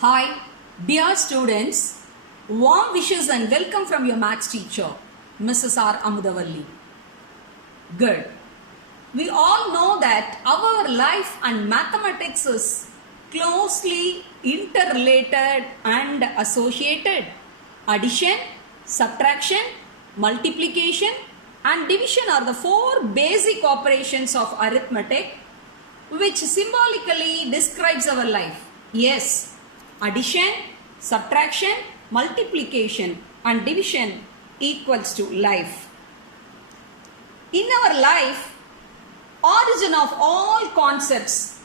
Hi, dear students, warm wishes and welcome from your maths teacher, Mrs. R. Amudavalli. Good. We all know that our life and mathematics is closely interrelated and associated. Addition, subtraction, multiplication and division are the four basic operations of arithmetic which symbolically describes our life. Yes. Addition, subtraction, multiplication and division equals to life. In our life, origin of all concepts,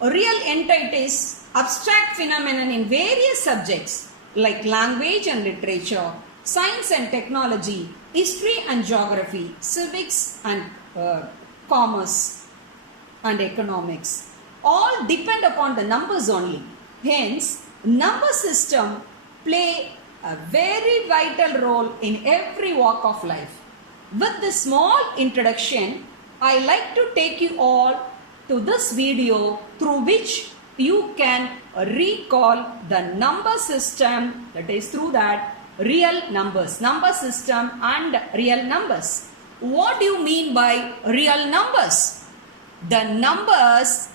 real entities, abstract phenomenon in various subjects like language and literature, science and technology, history and geography, civics and commerce and economics, all depend upon the numbers only. Hence, number system play a very vital role in every walk of life. With this small introduction, I like to take you all to this video through which you can recall the number system, that is through that real numbers, number system and real numbers. What do you mean by real numbers? The numbers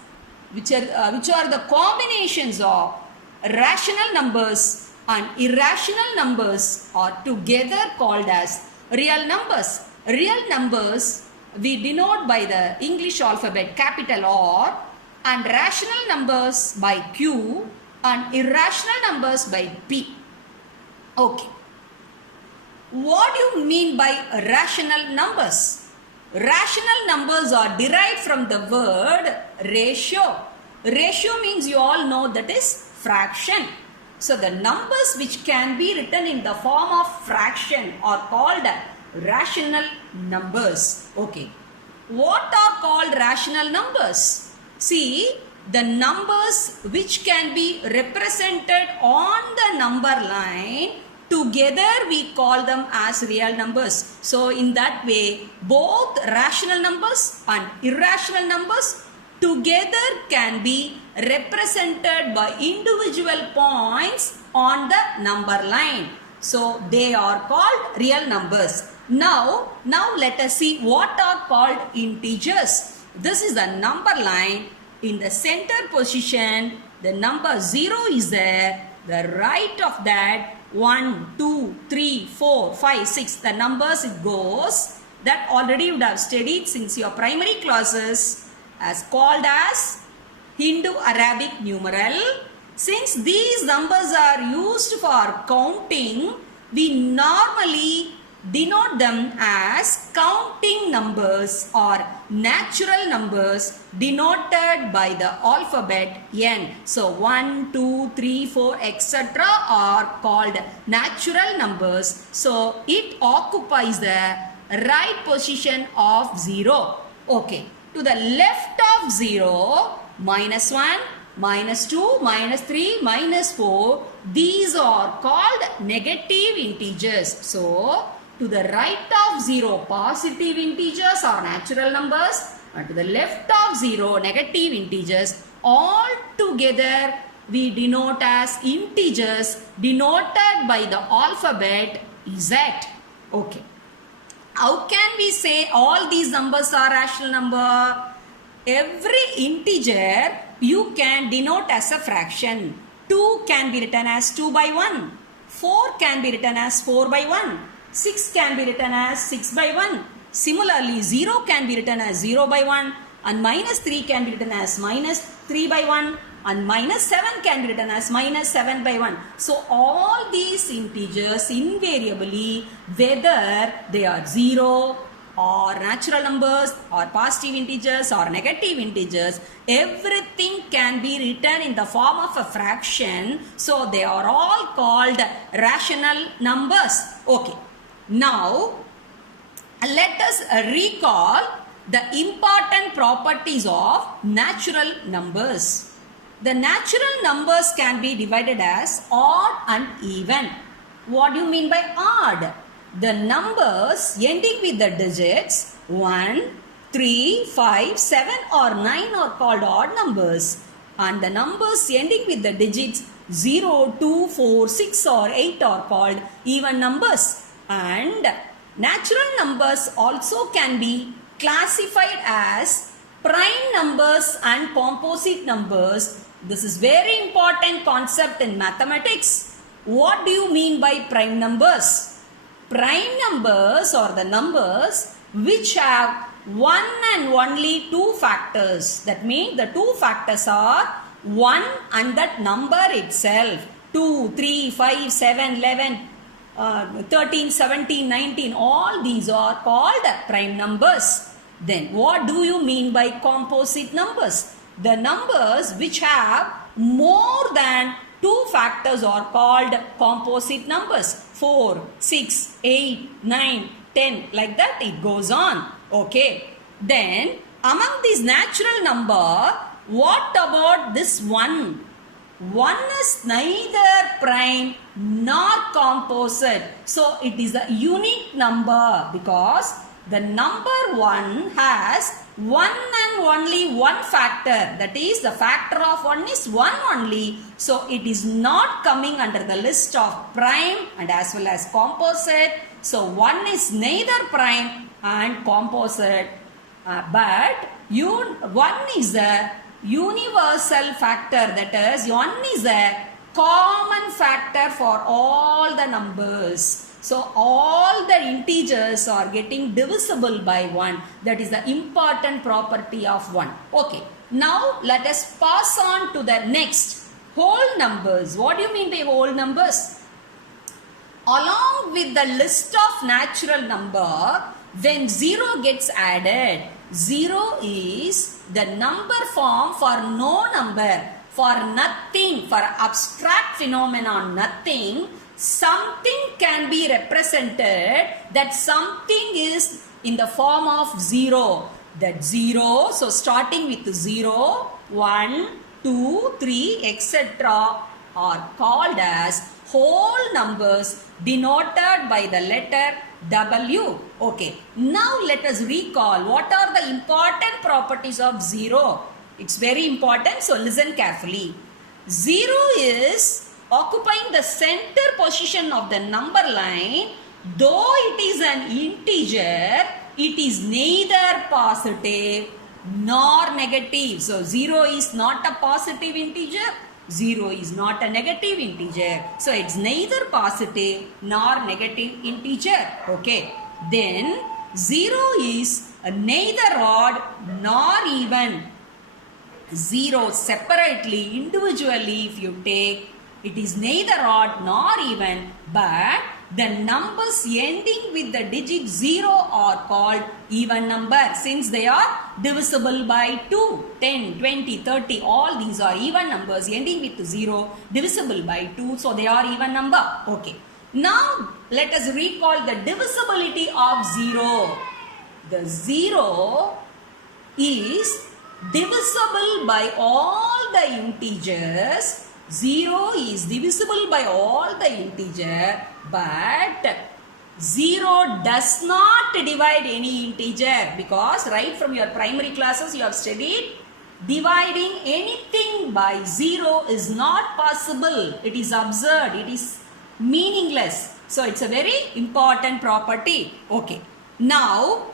which are the combinations of rational numbers and irrational numbers are together called as real numbers. Real numbers we denote by the English alphabet capital R, and rational numbers by Q and irrational numbers by P. Okay. What do you mean by rational numbers? Rational numbers are derived from the word ratio. Ratio means you all know that is fraction. So the numbers which can be written in the form of fraction are called rational numbers. Okay. What are called rational numbers? See, the numbers which can be represented on the number line, together we call them as real numbers. So in that way, both rational numbers and irrational numbers together can be represented by individual points on the number line. So they are called real numbers. Now let us see what are called integers. This is the number line. In the center position, the number 0 is there. The right of that 1, 2, 3, 4, 5, 6, the numbers it goes, that already you would have studied since your primary classes, as called as Hindu-Arabic numeral. Since these numbers are used for counting, we normally denote them as counting numbers or natural numbers denoted by the alphabet N. So 1, 2, 3, 4, etc. are called natural numbers. So it occupies the right position of 0. Okay. To the left of 0, minus 1, minus 2, minus 3, minus 4, these are called negative integers. So to the right of 0, positive integers are natural numbers, and to the left of 0, negative integers. All together we denote as integers denoted by the alphabet Z. Okay. How can we say all these numbers are rational number? Every integer you can denote as a fraction. 2 can be written as 2 by 1. 4 can be written as 4 by 1. 6 can be written as 6 by 1. Similarly, 0 can be written as 0 by 1. And minus 3 can be written as minus 3 by 1. And minus 7 can be written as minus 7 by 1. So, all these integers invariably, whether they are 0 or natural numbers or positive integers or negative integers, everything can be written in the form of a fraction. So, they are all called rational numbers. Okay. Now, let us recall the important properties of natural numbers. The natural numbers can be divided as odd and even. What do you mean by odd? The numbers ending with the digits 1, 3, 5, 7 or 9 are called odd numbers. and the numbers ending with the digits 0, 2, 4, 6 or 8 are called even numbers. And natural numbers also can be classified as prime numbers and composite numbers. This is very important concept in mathematics. What do you mean by prime numbers? Prime numbers are the numbers which have one and only two factors. That means the two factors are 1 and that number itself. 2, 3, 5, 7, 11, 13, 17, 19. All these are called prime numbers. Then what do you mean by composite numbers? The numbers which have more than two factors are called composite numbers. 4, 6, 8, 9, 10. Like that it goes on. Okay. Then among these natural number, what about this 1? 1 is neither prime nor composite. So it is a unique number because the number 1 has one and only one factor. That is, the factor of 1 is 1 only. So it is not coming under the list of prime and as well as composite. So 1 is neither prime and composite. But 1 is a universal factor. That is, 1 is a common factor for all the numbers. So all the integers are getting divisible by 1. That is the important property of 1. Okay. Now let us pass on to the next. Whole numbers. What do you mean by whole numbers? Along with the list of natural number, when 0 gets added, 0 is the number form for no number, for nothing, for abstract phenomenon, nothing. Something can be represented, that something is in the form of 0. That 0, so starting with 0, 1, 2, 3, etc. are called as whole numbers denoted by the letter W. Okay. Now let us recall what are the important properties of 0. It's very important, so listen carefully. 0 is occupying the center position of the number line. Though it is an integer, it is neither positive nor negative. So 0 is not a positive integer. 0 is not a negative integer. So it's neither positive nor negative integer. Okay. Then 0 is neither odd nor even. 0 separately, individually if you take, it is neither odd nor even, but the numbers ending with the digit 0 are called even number since they are divisible by 2. 10, 20, 30, all these are even numbers ending with 0, divisible by 2, so they are even number. Okay. Now let us recall the divisibility of 0. The 0 is divisible by all the integers. 0 is divisible by all the integer, but 0 does not divide any integer, because right from your primary classes you have studied dividing anything by 0 is not possible. It is absurd. It is meaningless. So it's a very important property. Okay. Now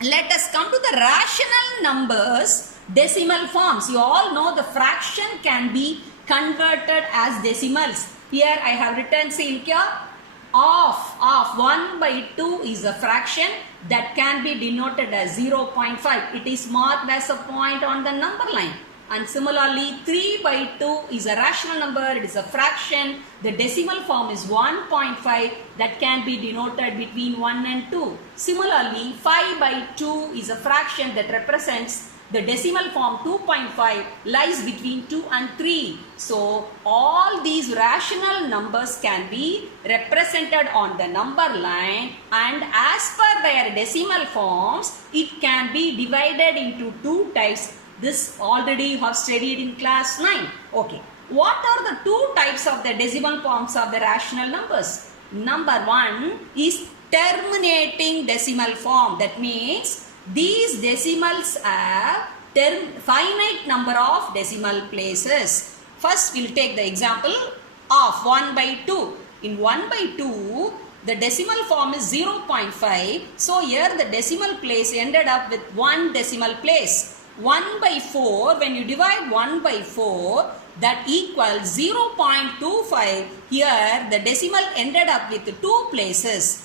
let us come to the rational numbers decimal forms. You all know the fraction can be converted as decimals. Here I have written, see here, of 1 by 2 is a fraction that can be denoted as 0.5. It is marked as a point on the number line. And similarly 3 by 2 is a rational number. It is a fraction. The decimal form is 1.5 that can be denoted between 1 and 2. Similarly 5 by 2 is a fraction that represents the decimal form 2.5 lies between 2 and 3. So all these rational numbers can be represented on the number line, and as per their decimal forms it can be divided into two types. This already you have studied in class 9. Okay. What are the two types of the decimal forms of the rational numbers? Number 1 is terminating decimal form. That means these decimals have finite number of decimal places. First, we'll take the example of 1 by 2. In 1 by 2, the decimal form is 0.5. So, here the decimal place ended up with 1 decimal place. 1 by 4, when you divide 1 by 4, that equals 0.25. Here, the decimal ended up with 2 places.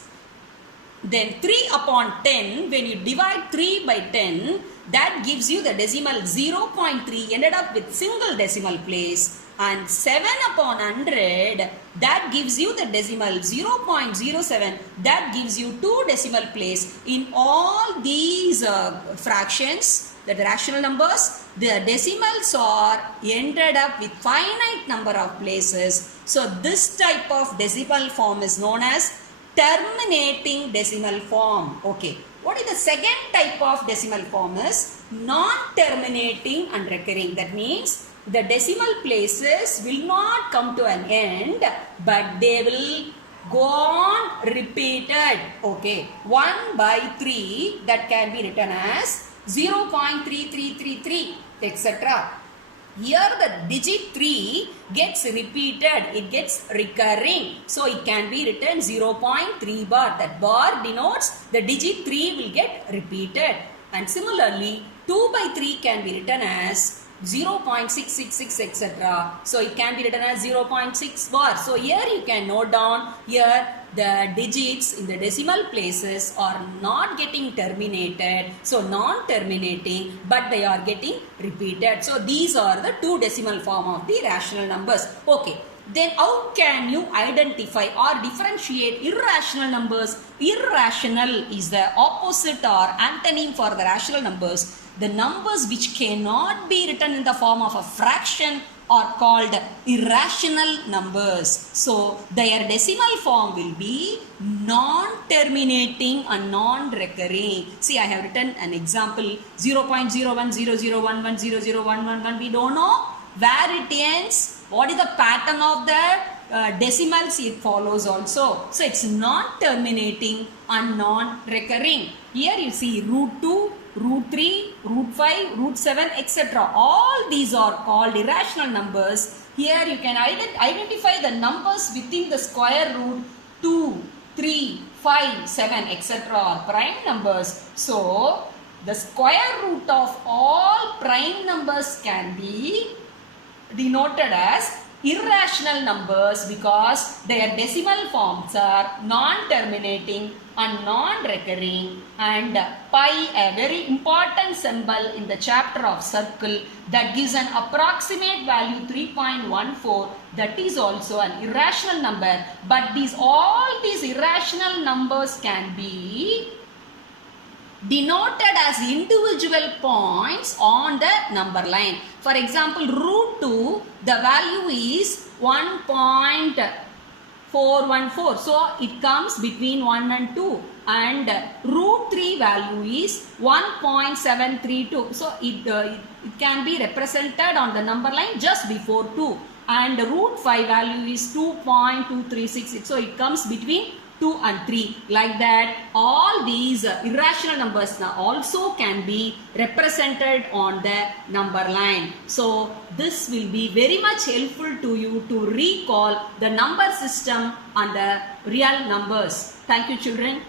Then 3 upon 10, when you divide 3 by 10, that gives you the decimal 0.3 ended up with single decimal place. And 7 upon 100, that gives you the decimal 0.07, that gives you 2 decimal place. In all these fractions, the rational numbers, the decimals are ended up with finite number of places. So this type of decimal form is known as terminating decimal form. Okay. What is the second type of decimal form is non-terminating and recurring. That means the decimal places will not come to an end, but they will go on repeated. Okay. 1 by 3, that can be written as 0.3333, etc. Here the digit 3 gets repeated, it gets recurring. So it can be written 0.3 bar. That bar denotes the digit 3 will get repeated. And similarly, 2 by 3 can be written as 0.666, etc. So it can be written as 0.6 bar. So here you can note down, here the digits in the decimal places are not getting terminated. So non-terminating, but they are getting repeated. So these are the 2 decimal form of the rational numbers. Okay. Then how can you identify or differentiate irrational numbers? Irrational is the opposite or antonym for the rational numbers. The numbers which cannot be written in the form of a fraction are called irrational numbers. So their decimal form will be non-terminating and non-recurring. See, I have written an example 0.010011001111. We don't know where it ends. What is the pattern of the decimals? It follows also. So it's non-terminating and non-recurring. Here you see root 2, root 3, root 5, root 7, etc. All these are called irrational numbers. Here you can identify the numbers within the square root 2, 3, 5, 7, etc. are prime numbers. So the square root of all prime numbers can be denoted as irrational numbers because their decimal forms are non-terminating and non-recurring. And pi, a very important symbol in the chapter of circle, that gives an approximate value 3.14, that is also an irrational number. But all these irrational numbers can be denoted as individual points on the number line. For example, root 2, the value is 1.414. So it comes between 1 and 2. And root 3 value is 1.732. So it can be represented on the number line just before 2. And root 5 value is 2.236. So it comes between 2 and 3. Like that, all these irrational numbers now also can be represented on the number line. So this will be very much helpful to you to recall the number system and the real numbers. Thank you, children.